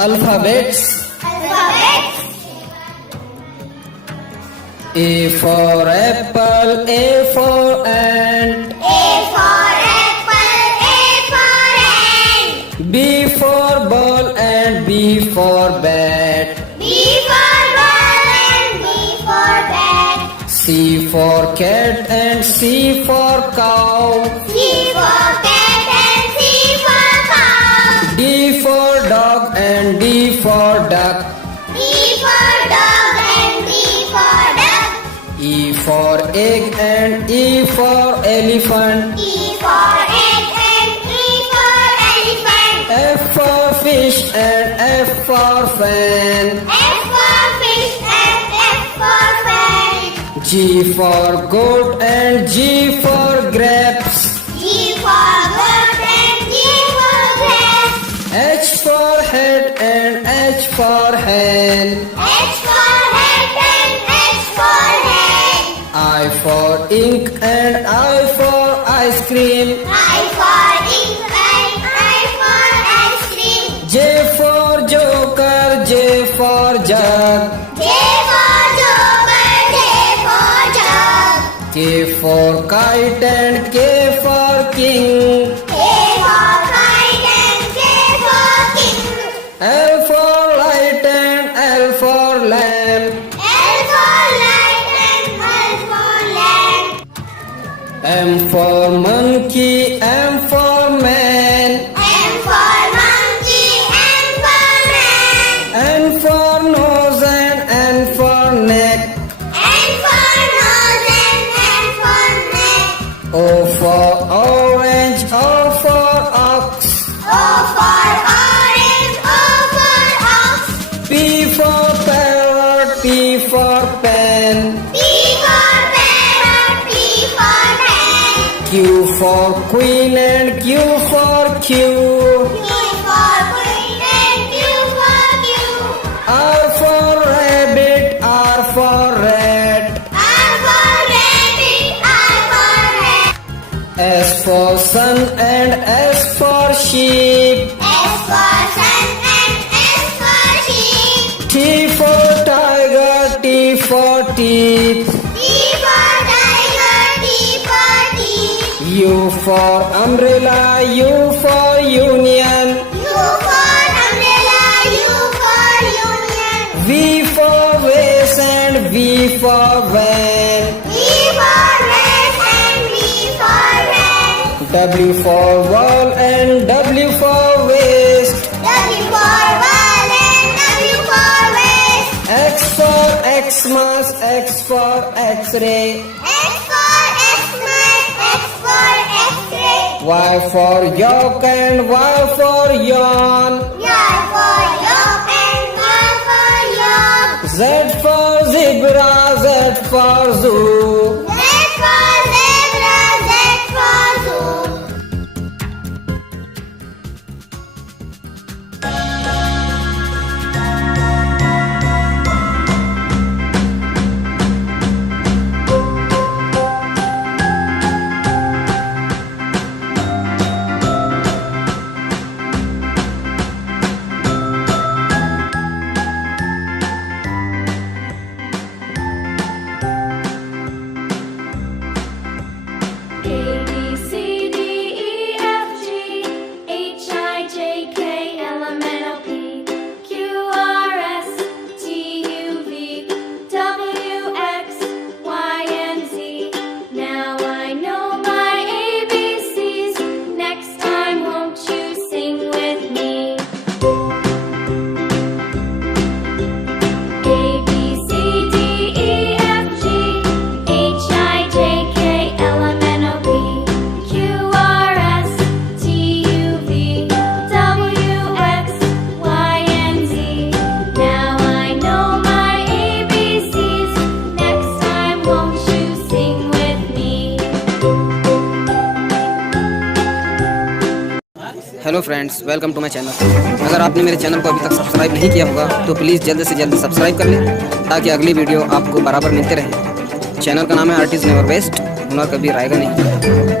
Alphabets. A for apple, A for ant. B for ball and B for bat. C for cat and C for cow. D for dog and D for duck. E for egg and E for elephant. F for fish and F for fan. G for goat and G for grapes. H for head and H for hen. I for ink and I for ice cream. J for joker, J for jug. K for kite and K for king. L for light and L for lamp. M for monkey, M for man. N for nose and N for neck. O for orange, O for ox. P for parrot, P for pen. Q for queen and Q for Q. R for rabbit, R for rat. S for sun and S for sheep. T for tiger, T for teeth. U for umbrella, U for union. V for vase and V for van. W for wall and W for waste. X for Xmas, X for X-ray. Y for yolk and Y for yawn. Z for zebra, Z for zoo. Hello friends, welcome to my channel. अगर आपने मेरे channel को अभी तक subscribe नहीं किया होगा तो प्लीज़ जल्द से जल्द सब्सक्राइब कर लें ताकि अगली वीडियो आपको बराबर मिलते रहे। चैनल का नाम है आर्टिस्ट नेवर वेस्ट, हुनर कभी रहेगा नहीं।